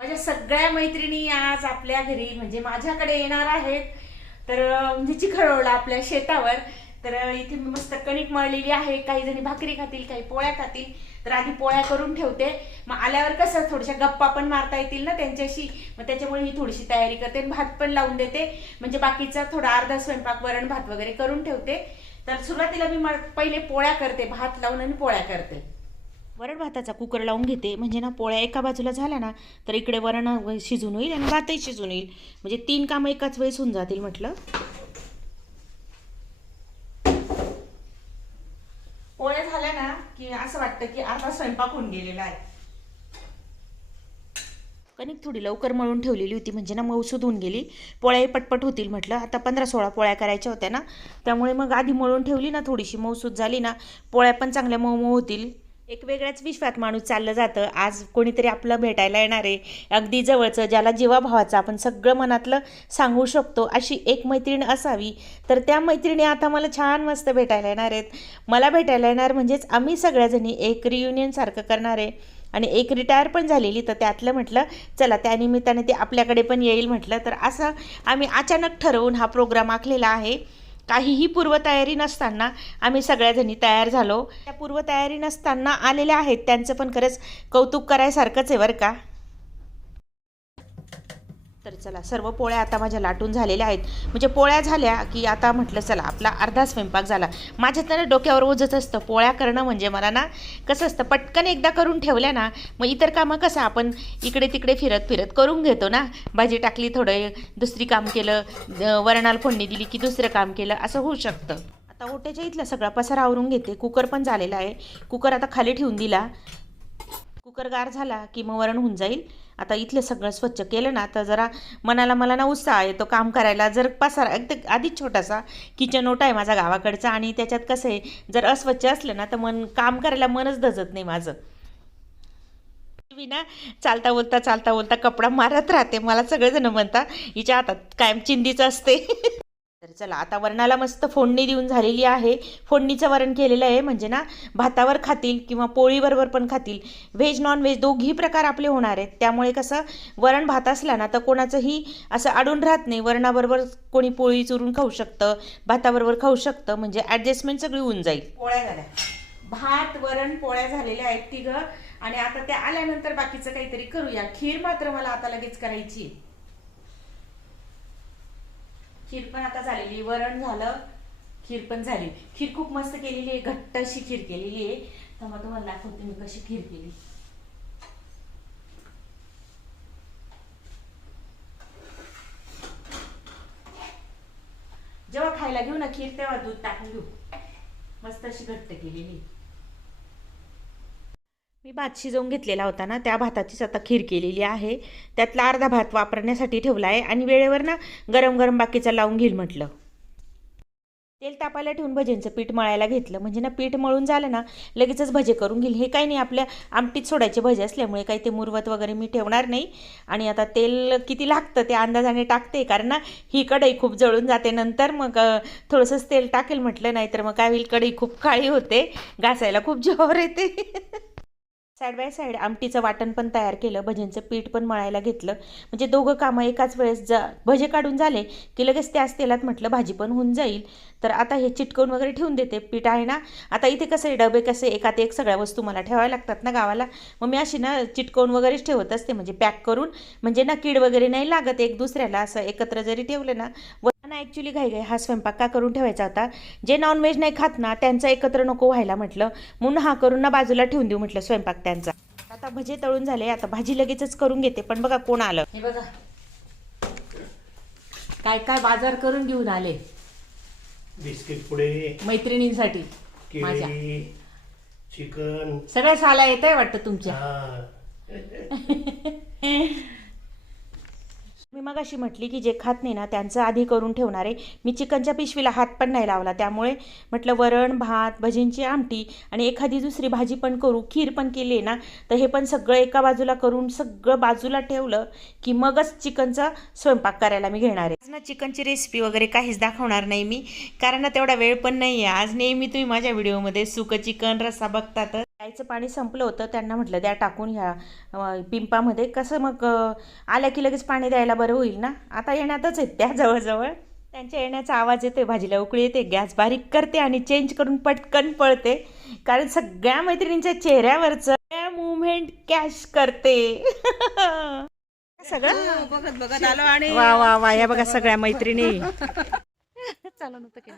माझ्या सगळ्या मैत्रिणी आज आपल्या घरी म्हणजे माझ्याकडे येणार आहेत. तर म्हणजे चिखळोळला आपल्या शेतावर. तर इथे मी मस्त कणिक मळलेली आहे. काही जणी भाकरी खातील काही पोळ्या खातील. तर आधी पोळ्या करून ठेवते. मग आल्यावर कसं थोड्याशा गप्पा पण मारता येतील ना त्यांच्याशी. मग त्याच्यामुळे ही थोडीशी तयारी करते आणि भात पण लावून देते. म्हणजे बाकीचा थोडा अर्धा स्वयंपाक वरण भात वगैरे करून ठेवते. तर सुरुवातीला मी पहिले पोळ्या करते भात लावून आणि पोळ्या करते. वरण भाताचा कुकर लावून घेते. म्हणजे ना पोळ्या एका बाजूला झाल्या ना तर इकडे वरण शिजून होईल आणि भातही शिजून येईल. म्हणजे तीन कामं एकाच वेळेस होऊन जातील म्हटलं. पोळ्या झाल्या ना की असं वाटतं की आता स्वयंपाक होऊन गेलेला आहे. कणिक थोडी लवकर मळून ठेवलेली होती म्हणजे ना मऊसूद होऊन गेली. पोळ्याही पटपट होतील म्हटलं. आता पंधरा सोळा पोळ्या करायच्या होत्या ना. त्यामुळे मग आधी मळून ठेवली ना थोडीशी मऊसूद झाली ना पोळ्या पण चांगल्या मऊ मऊ होतील. एक वेगळ्याच विश्वात माणूस चाललं जातं. आज कोणीतरी आपलं भेटायला येणार आहे. अगदी जवळचं ज्याला जीवाभावाचं आपण सगळं मनातलं सांगू शकतो अशी एक मैत्रीण असावी. तर त्या मैत्रिणी आता मला छान मस्त भेटायला येणार आहेत. मला भेटायला येणार म्हणजेच आम्ही सगळ्याजणी एक रियुनियनसारखं करणार आहे. आणि एक रिटायर पण झालेली तर त्यातलं म्हटलं चला त्यानिमित्ताने ते आपल्याकडे पण येईल म्हटलं. तर असं आम्ही अचानक ठरवून हा प्रोग्राम आखलेला आहे. काहीही पूर्वतयारी नसताना आम्ही सगळ्याजणी तयार झालो. त्या पूर्वतयारी नसताना आलेल्या आहेत त्यांचं पण खरंच कौतुक करायसारखंच आहे बरं का. चला सर्व पोळ्या आता माझ्या लाटून झालेल्या आहेत. म्हणजे पोळ्या झाल्या की आता म्हटलं चला आपला अर्धा स्वयंपाक झाला. माझ्या तर डोक्यावर ओझंच असतं. पोळ्या करणं म्हणजे मला ना कसं असतं पटकन एकदा करून ठेवल्या ना मग इतर कामं कसं आपण इकडे तिकडे फिरत फिरत करून घेतो ना. भाजी टाकली थोडं दुसरी काम केलं वरणाल वरणाला फोडणी दिली की दुसरं काम केलं असं होऊ शकतं. आता ओट्याच्या इथला सगळा पसारा आवरून घेते. कुकर पण झालेला आहे. कुकर आता खाली ठेवून दिला. कुकर गार झाला की मग वरण होऊन जाईल. आता इथलं सगळं स्वच्छ केलं ना तर जरा मनाला मला ना उत्साह येतो काम करायला. जर पसारा एकदम आधीच छोटासा किचन ओटा आहे माझा गावाकडचा आणि त्याच्यात कसं आहे जर अस्वच्छ असलं ना तर मन काम करायला मनच धजत नाही माझं. मी ना चालता बोलता चालता बोलता कपडा मारत राहते. मला सगळेजण म्हणतात हिच्या हातात कायम चिंदीच असते. तर चला आता वरणाला मस्त फोडणी देऊन झालेली आहे. फोडणीचं वरण केलेलं आहे म्हणजे ना भातावर खातील किंवा पोळीबरोबर पण खातील. व्हेज नॉन व्हेज दोघी प्रकार आपले होणार आहेत. त्यामुळे कसं वरण भात असला ना तर कोणाचंही असं अडून राहत नाही. वरणाबरोबर कोणी पोळी चुरून खाऊ शकतं भाताबरोबर खाऊ शकतं म्हणजे ॲडजस्टमेंट सगळी होऊन जाईल. पोळ्या झाल्या. भात वरण पोळ्या झालेल्या आहेत तिघं. आणि आता त्या आल्यानंतर बाकीचं काहीतरी करूया. खीर मात्र मला आता लगेच करायची आहे. खीर पण आता झालेली वरण झालं खीर पण झाली. खीर खूप मस्त केलेली आहे. घट्ट अशी खीर केलेली आहे. तर मग तुम्हाला दाखवते मी कशी खीर केली. जेव्हा खायला घेऊ ना खीर तेव्हा दूध टाकून घेऊ. मस्त अशी घट्ट केलेली आहे. मी भात शिजवून घेतलेला होता ना त्या भाताचीच आता खीर केलेली आहे. त्यातला अर्धा भात वापरण्यासाठी ठेवला आहे आणि वेळेवर ना गरम गरम बाकीचा लावून घेईल म्हटलं. तेल तापायला ठेवून भज्यांचं पीठ मळायला घेतलं. म्हणजे ना पीठ मळून झालं ना लगेचच भजे करून घेईल. हे काही नाही आपल्या आमटीत सोडायचे भजे असल्यामुळे काही ते मुरवत वगैरे मी ठेवणार नाही. आणि आता तेल किती लागतं ते अंदाजाने टाकते कारण ना ही कढई खूप जळून जाते. नंतर मग थोडंसंच तेल टाकेल म्हटलं नाहीतर मग काय होईल कढई खूप काळी होते घासायला खूप जोर येते. साईड बाय साईड आमटीचं वाटण पण तयार केलं भजेंचं पीठ पण मळायला घेतलं. म्हणजे दोघं कामं एकाच वेळेस जा भजे काढून झाले की लगेच त्याच तेलात म्हटलं भाजी पण होऊन जाईल. तर आता हे चिटकवून वगैरे ठेवून देते. पीठ आहे ना आता इथे कसं आहे डबे कसे एकात एक सगळ्या वस्तू मला ठेवाव्या लागतात ना गावाला. मग मी अशी ना चिटकवून वगैरेच ठेवत असते म्हणजे पॅक करून. म्हणजे ना कीड वगैरे नाही लागत एक दुसऱ्याला असं एकत्र जरी ठेवलं ना ना ॲक्च्युली घाई घाई हा स्वयंपाक का करून ठेवायचा होता? जे नॉनव्हेज नाही खात ना त्यांचा एकत्र नको व्हायला म्हटलं. म्हणून हा करून ना बाजूला ठेवून देऊ म्हटलं स्वयंपाक त्यांचा. आता भजे तळून झाले आता भाजी लगेचच करून घेते पण बघा कोण आलं. हे बघा. काय काय बाजार करून घेऊन आले. बिस्किट पुडे मैत्रिणींसाठी. माझ्या. केळी चिकन. सगळ्या साला येत आहे वाटतं तुमच्या हा. मी मग अशी म्हटली की जे खात नाही ना त्यांचं आधी करून ठेवणार. आहे मी चिकनच्या पिशवीला हात पण नाही लावला. त्यामुळे म्हटलं वरण भात भजींची आमटी आणि एखादी दुसरी भाजी पण करू. खीर पण केली आहे ना तर हे पण सगळं एका बाजूला करून सगळं बाजूला ठेवलं की मगच चिकनचा स्वयंपाक करायला मी घेणार आहे. आज ना चिकनची रेसिपी वगैरे काहीच दाखवणार नाही मी. कारण ना तेवढा वेळ पण नाही आहे आज नेहमी तुम्ही माझ्या व्हिडिओमध्ये सुकं चिकन रस्सा बघतातच. प्यायचं पाणी संपलं होतं त्यांना म्हटलं द्या टाकून ह्या पिंपामध्ये. कसं मग आल्या की लगेच पाणी द्यायला बरं होईल ना? आता येण्यातच आहेत त्या जवळजवळ. त्यांच्या येण्याचा आवाज येतोय भाजीला उकळी येते गॅस बारीक करते आणि चेंज करून पटकन पळते. कारण सगळ्या मैत्रिणींच्या चेहऱ्यावरचं मुवमेंट कॅश करते. सगळं? बघत बघत आलो आणि वा वा वा या बघा सगळ्या मैत्रिणी. चालू नव्हतं केलं.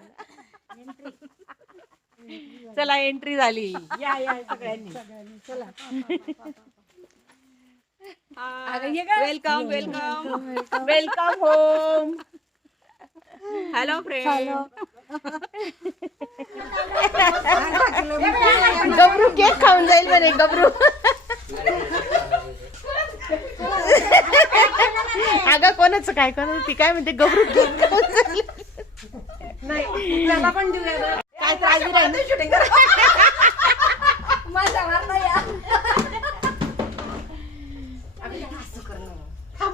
चला एंट्री झाली. या या सगळ्यांनी. Welcome welcome welcome home hello friend गबरू केक खाऊन जाईल म्हणे गबरू. अगं कोणाचं काय कोणाचं? ती काय म्हणते गबरू केक खाऊन जाईल. त्याला पण देऊया काय त्रास शूटिंग माझा मारला या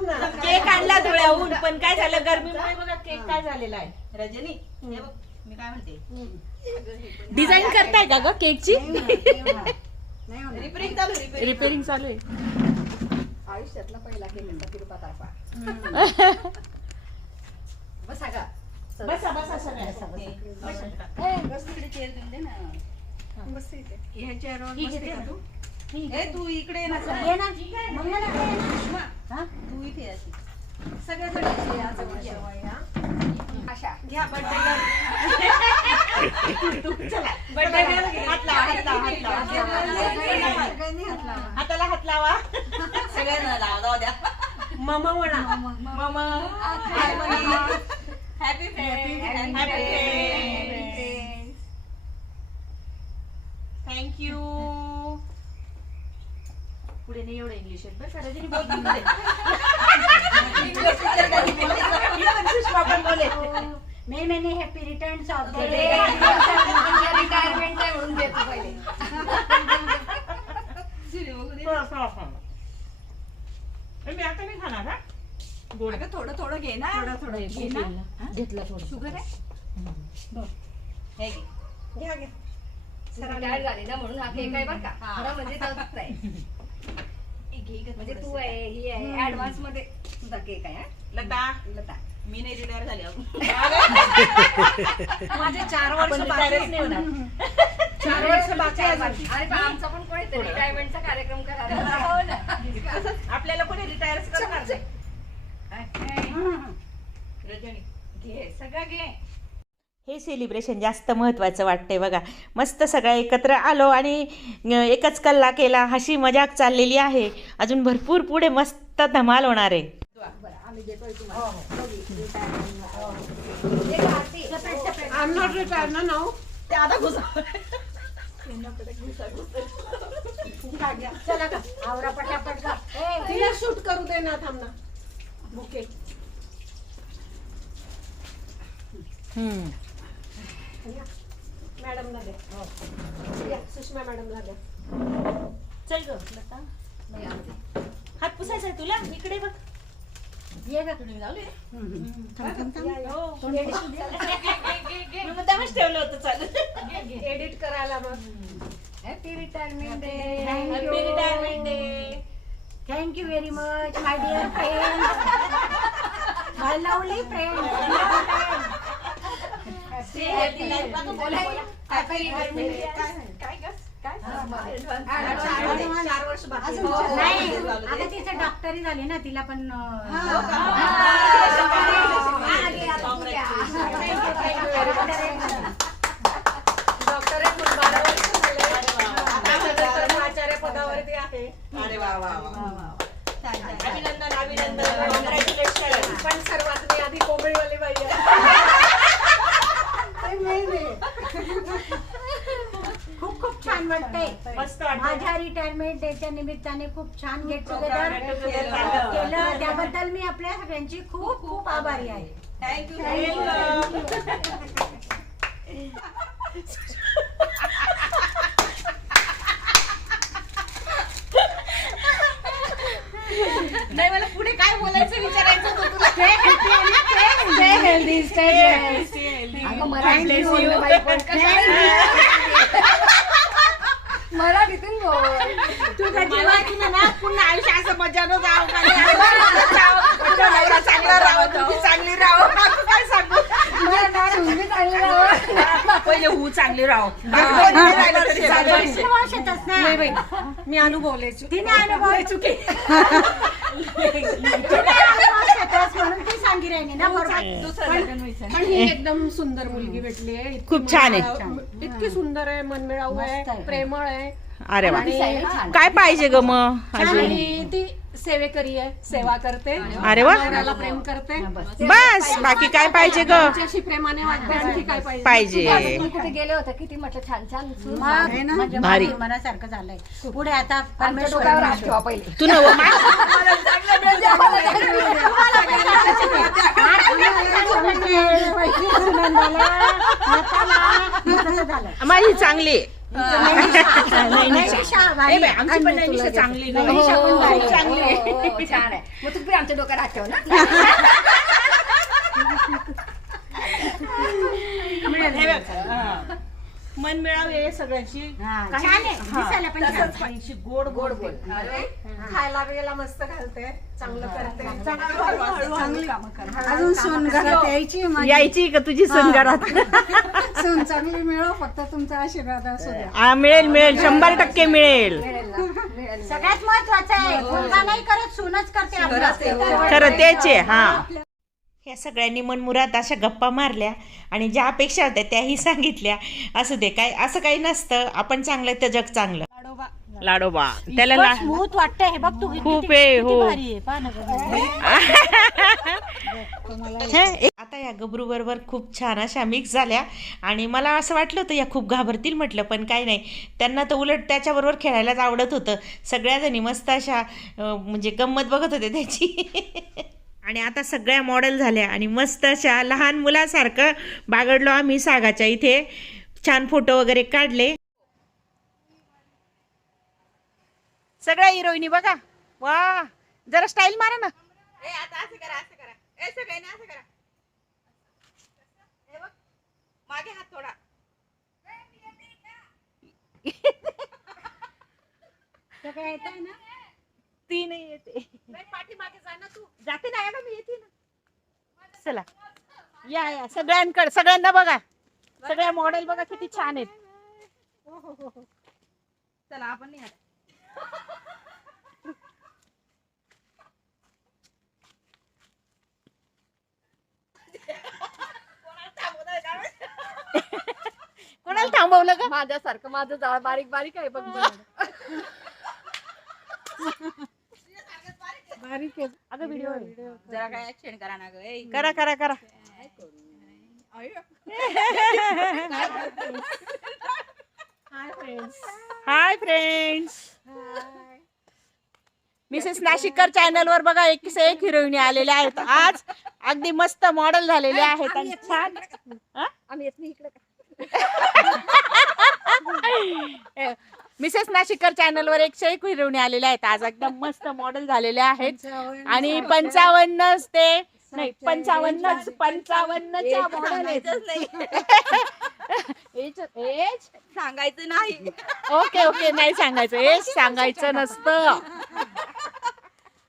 केक आणला डोळ्याहून पण काय झालं? गरमीमुळे बघा केक काय झालेला आहे? रजनी हे बघ मी काय म्हणते? डिझाईन करताय का ग केकची? रिपेरिंग चालू रिपेरिंग रिपेअरिंग चालू आहे. आयुष्यातला पहिला केक होता तिरुपतारपा बसा का बसा बसा सगळ्या. तिकडे चेअर देऊन दे ना. बस इथे ह्या चेअरवर बसते का तू? इकडे ये ना. हा? तू इथे ये अशी. सगळ्या वया. अशा घ्या बर्थडे बर्थडे हात लावा, हात लावा, हात लावा. सगळ्यांनी हात लावा. हाताला हात लावा. सगळ्यांना लावा जाऊ द्या. ममा म्हणा. ममा हॅपी फ्रेंड थँक्यू पुढे नाही एवढं इंग्लिश येत पुढे. सुषमा पण बोले नाही happy returns of the day retirement आहे म्हणून देतो पहिले थोडं थोडं मी आता नाही खाणार हा गोड अगं थोडं थोडं घे ना थोडं थोडं घे ना घेतला थोडं शुगर आहे हे घे घ्या घ्या रिटायर झाली ना म्हणून हा केक आहे बरं का हा. खरं म्हणजे तसंच आहे म्हणजे तू आहे ही आहे. ऍडव्हान्समध्ये तुझा केक आहे हा? लता. लता. मी नाही रिटायर झाली अजून. माझे चार वर्ष बाकी. चार वर्ष बाकी आहे अजून. अरे पण आमचा पण कोणीतरी रिटायरमेंटचा कार्यक्रम करायला हो ना. आपल्याला कोणी रिटायर करणार नाही. रजनी. घे सगळं घे. हे सेलिब्रेशन जास्त महत्त्वाचं वाटतंय बघा. मस्त सगळ्या एकत्र आलो आणि एकच कल्ला केला. हशी मजाक चाललेली आहे. अजून भरपूर पुढे मस्त धमाल होणार आहे. शूट करू दे ना बुके. मॅडमला दे या, सुषमा मॅडमला द्या. चल ग लता. हात पुसायचा आहे तुला? इकडे बघ. ये का मी मुद्दामच ठेवलं होतं चालू. एडिट करायला मग. Happy retirement day happy retirement day thank you very much my dear friend my lovely friend happy retirement काय काय काय चार वर्ष बाकी नाही. आता तिचं डॉक्टरी झाली ना तिला पण आचार्य पदावरती आहे. अरे वा वा वा. अभिनंदन अभिनंदन. पण सर्वात मी आधी कोंबडीवाली बाई आहे. खूप खूप छान वाटतंय. मस्त वाटतं माझ्या रिटायरमेंट डेच्या निमित्ताने खूप छान गेट टुगेदर. केलं. त्याबद्दल मी आपल्या सगळ्यांची खूप खूप आभारी आहे. नाही मला पुढे काय बोलायचं विचारायचं होतं तुला? हेल्दी अगं, मराठी बोललं बाई, पण? मराठीतून बोल. ना पुन्हा आयुष्य असं मजानं जाव नवरा चांगला राहो तुम्ही चांगली राहो असं काय सांगू? तुम्ही चांगले राहा. पहिले हू. चांगली. राहो नाही बाई मी अनुभवलेच तिने अनुभव चुकी. म्हणून सांगी राहिली ना बरोबर. पण ही एकदम सुंदर मुलगी भेटली आहे. इतकी खूप छान आहे. मनमिळाऊ- इतकी सुंदर आहे मनमिळाऊ आहे प्रेमळ आहे. अरे वा. आणि काय पाहिजे ग मग? अजून? आणि ती सेवेकरी आहे सेवा करते. अरे वा. नवऱ्याला प्रेम करते. बस. बाकी काय पाहिजे ग? तिच्याशी प्रेमाने वागते आणखी काय पाहिजे? कुठे गेले होते? किती म्हटलं? छान छान. सून. म्हणजे भारी. मनासारखं झालंय. पुढे आता आमच्या डोक्यावर हात ठेवा पहिले. तू नव माझी चांगली आमची पण नैनिषा चांगली ग. खूप चांगली आहे. छान आहे. मग तुम्ही आमच्या डोक्यावर हात ठेवा ना. बघ. मन मिळावे सगळ्याची काही गोड गोड बोल खायला बियला मस्त घालते चांगलं करते. अजून सून घरात यायची यायची का तुझी सून घरात? सून चांगली मिळो फक्त तुमचा आशीर्वाद असू द्या. हा, मिळेल मिळेल. शंभर टक्के मिळेल. सगळ्यात महत्वाचं आहे मुलगा नाही करत सूनच करते आपलं. खरं तेच आहे हा. ह्या सगळ्यांनी मनमुरात अशा गप्पा मारल्या आणि ज्या अपेक्षा होत्या त्याही सांगितल्या. असू दे काय असं काही नसतं. आपण चांगलं तर जग चांगलं. लाडोबा. त्याला ला स्मूथ वाटतंय. हे बघ तू किती- खूप आहे हो. भारी आहे. पहा ना गं. हं, एक- आता या गबरू बरोबर खूप छान अशा मिक्स झाल्या. आणि मला असं वाटलं होतं या खूप घाबरतील म्हटलं पण काही नाही. त्यांना तर उलट त्याच्याबरोबर खेळायलाच आवडत होतं. सगळ्याजणी मस्त अशा म्हणजे गंमत बघत होते त्याची. आणि आता सगळ्या मॉडेल झाल्या आणि मस्त अशा लहान मुलासारखं बागडलो आम्ही सागाच्या इथे. छान फोटो वगैरे काढले. सगळ्या हिरोईनी बघा. वा जरा स्टाईल मारा ना. मागे हात थोडा. ती नाही येते. पाठीमागे जा ना तू. जाते ना ना मी येते ना. चला. या या सगळ्यांकडे सगळ्यांना बघा. सगळ्या मॉडेल बघा किती छान आहेत. चला आपण निघा कोणाला थांबवलं का माझ्यासारखं माझं जाळ बारीक बारीक आहे बघ अगं व्हिडिओ जरा काय ऍक्शन करा ना ग. करा करा करा. Hi friends Mrs Nashikkar channel वर बघा एक से एक हिरोईनी आलेल्या आहेत. आज अगदी मस्त मॉडेल झालेले आहेत आणि छान आम्ही येत नाही इकडे मिसेस नाशिककर चॅनल वर एकशे एक हिरोईनी आलेल्या आहेत. आज एकदम मस्त मॉडेल झालेले आहेत. आणि पंचावन्न ते नाही पंचावन्न पंचावन्नच्या मॉडेल एज एज सांगायचं नाही. ओके ओके नाही सांगायचं. एज सांगायचं नसतं.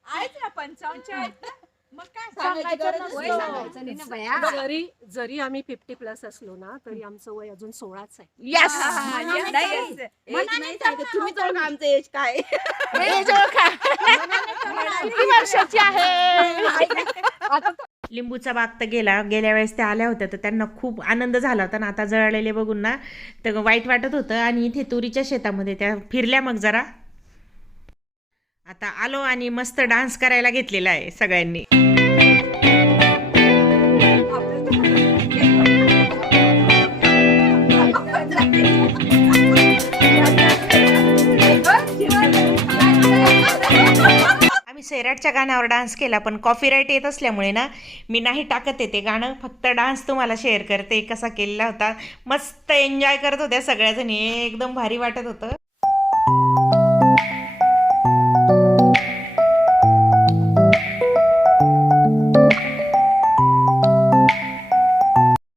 आहेच ना पंचावन्नच्या आहेत ना. मग काय सांगायचं वय नसतं. सांगायचं नाही ना बया. जरी जरी आम्ही फिफ्टी प्लस असलो ना तरी आमचं वय अजून सोळाच आहे. यस हा, yes, नाही, yes. Age नाही. सांगत. तुम्हीच ओळखा आमचं एज काय किती वर्षाची आहे? लिंबूचा बाग तर गेला. गेल्या वेळेस त्या आल्या होत्या तर त्यांना खूप आनंद झाला होता ना. आता जळलेले बघून ना तर वाईट वाटत होतं. आणि इथे तुरीच्या शेतामध्ये त्या फिरल्या मग जरा. आता आलो आणि मस्त डान्स करायला घेतलेला आहे सगळ्यांनी. सैराटच्या गाण्यावर डान्स केला पण कॉपीराईट येत असल्यामुळे ना मी नाही टाकत येते गाणं. फक्त डान्स तुम्हाला शेअर करते कसा केलेला होता. मस्त एन्जॉय करत होत्या सगळ्याजणी. एकदम भारी वाटत होतं.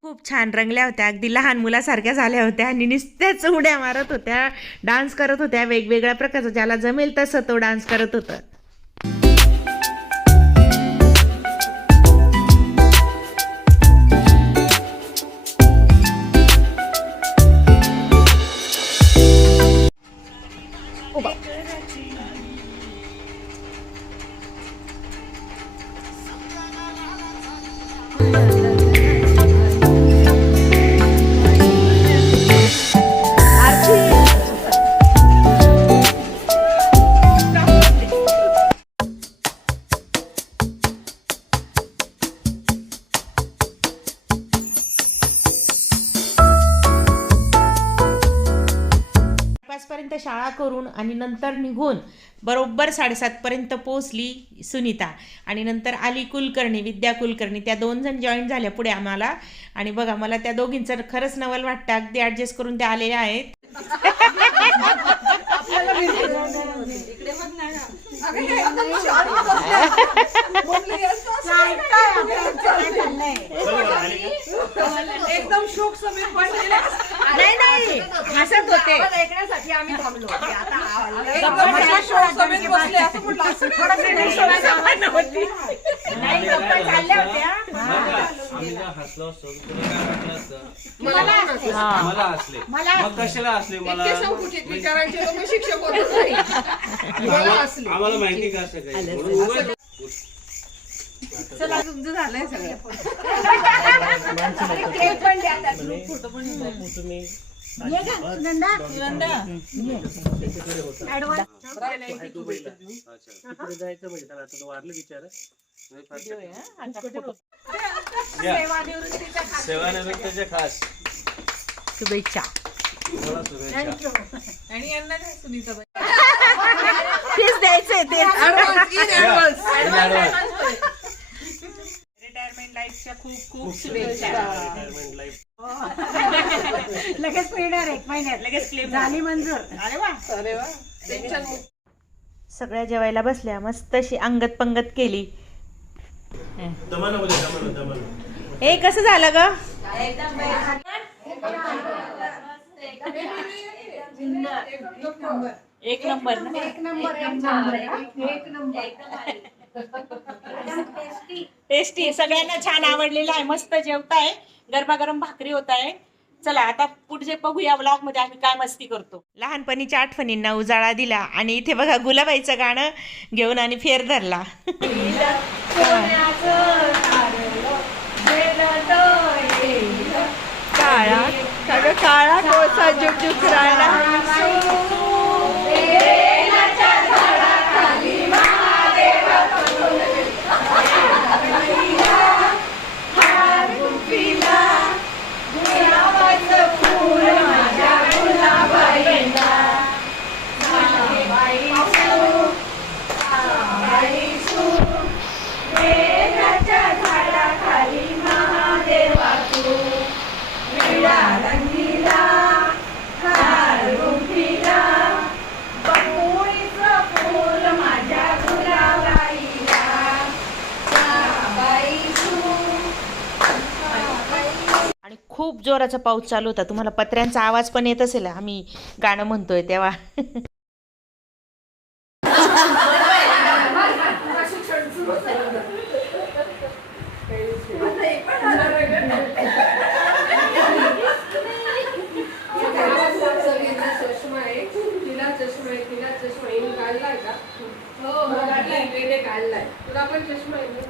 खूप छान रंगल्या होत्या. अगदी लहान मुलासारख्या झाल्या होत्या आणि नुसत्याच उड्या मारत होत्या. डान्स करत होत्या वेगवेगळ्या प्रकारचा. ज्याला जमेल तसं तो डान्स करत होता. 不吧。आणि नंतर निघून बरोबर साडेसातपर्यंत पोहोचली सुनीता. आणि नंतर आली कुलकर्णी विद्या कुलकर्णी. त्या दोन जण जॉईन झाल्या पुढे आम्हाला. आणि बघा मला त्या दोघींचं खरंच नवल वाटतं. अगदी ॲडजस्ट करून त्या आलेल्या आहेत. एकदम शोक समीर पडलेला नाही नाही. हसत होते. ऐकण्यासाठी आम्ही थांबलो. होते. आता शोक समीर बसले. असं म्हटलं असं नाही गप्पा चालल्या होत्या. हसलो असतं? मला हसले मग कशाला हसले मला शिक्षक होतो. आम्हाला आम्हाला माहिती का असं काही? म्हणून उगाच- चला तुमचं झालंय सगळं केक पण द्या त्यात. तुम्ही ये ग, सुनंदा तिकडे जायचं म्हणजे त्याला आता तो वारलं बिचारा सेवानिवृत्तीच्या खास शुभेच्छा. तुम्हाला शुभेच्छा. आणि यांना काय सुनीताबाई. तेच द्यायचंय ते रिटायरमेंट लाईफच्या खूप खूप शुभेच्छा. रिटायरमेंट लाईफ लगेच मिळणार एक महिन्यात. लगेच क्लेम झाली मंजूर. अरे वा. अरे वा. टेन्शन मुक्त. सगळ्या जेवायला बसल्या मस्त अशी अंगत पंगत केली. दमानं बोला दमानं दमानं. हे कसं झालं ग? एक नंबर ना एक नंबर एक नंबर एक नंबर टेस्टी सगळ्यांना छान आवडलेलं आहे मस्त जेवताय गरमागरम भाकरी होत आहे चला आता पुढचे बघूया व्लॉगमध्ये आम्ही काय मस्ती करतो लहानपणीच्या आठवणींना उजाळा दिला आणि इथे बघा गुलाबाईचं गाणं घेऊन आणि फेर धरला काळा सगळं काळा कोळसा जुगजुग राहिला जोराचा पाऊस चालू होता. तुम्हाला पत्र्यांचा आवाज पण येत असेल. आम्ही गाणं म्हणतोय तेव्हा.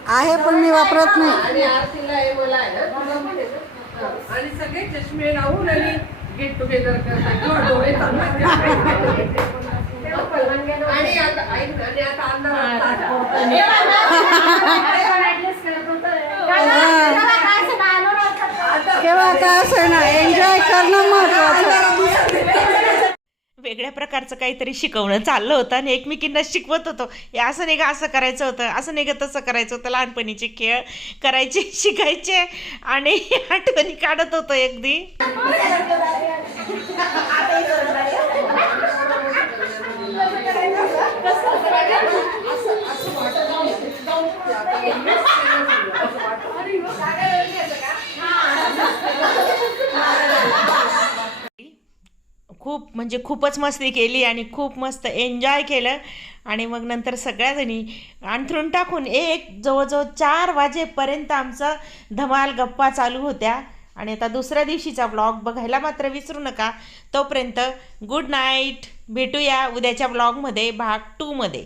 आहे पण मी वापरत नाही. आणि? हा. सगळे चष्मे लावून आणि गेट टुगेदर करतात किंवा डोळे. आणि आता ऐक ना, आणि आता केव्हा काय असं ना एन्जॉय करणं महत्वाचं वेगळ्या प्रकारचं काहीतरी शिकवणं चाललं होतं आणि एकमेकींना शिकवत होतो. हे असं नाही का असं करायचं होतं असं नाही का तसं करायचं होतं. लहानपणीचे खेळ करायचे शिकायचे आणि आठवणी काढत होतो अगदी खूप म्हणजे खूपच मस्ती केली आणि खूप मस्त एन्जॉय केलं. आणि मग नंतर सगळ्याजणी अंथरून टाकून एक जवळजवळ चार वाजेपर्यंत आमचं धमाल गप्पा चालू होत्या. आणि आता दुसऱ्या दिवशीचा ब्लॉग बघायला मात्र विसरू नका. तोपर्यंत गुड नाईट भेटूया उद्याच्या ब्लॉगमध्ये भाग टूमध्ये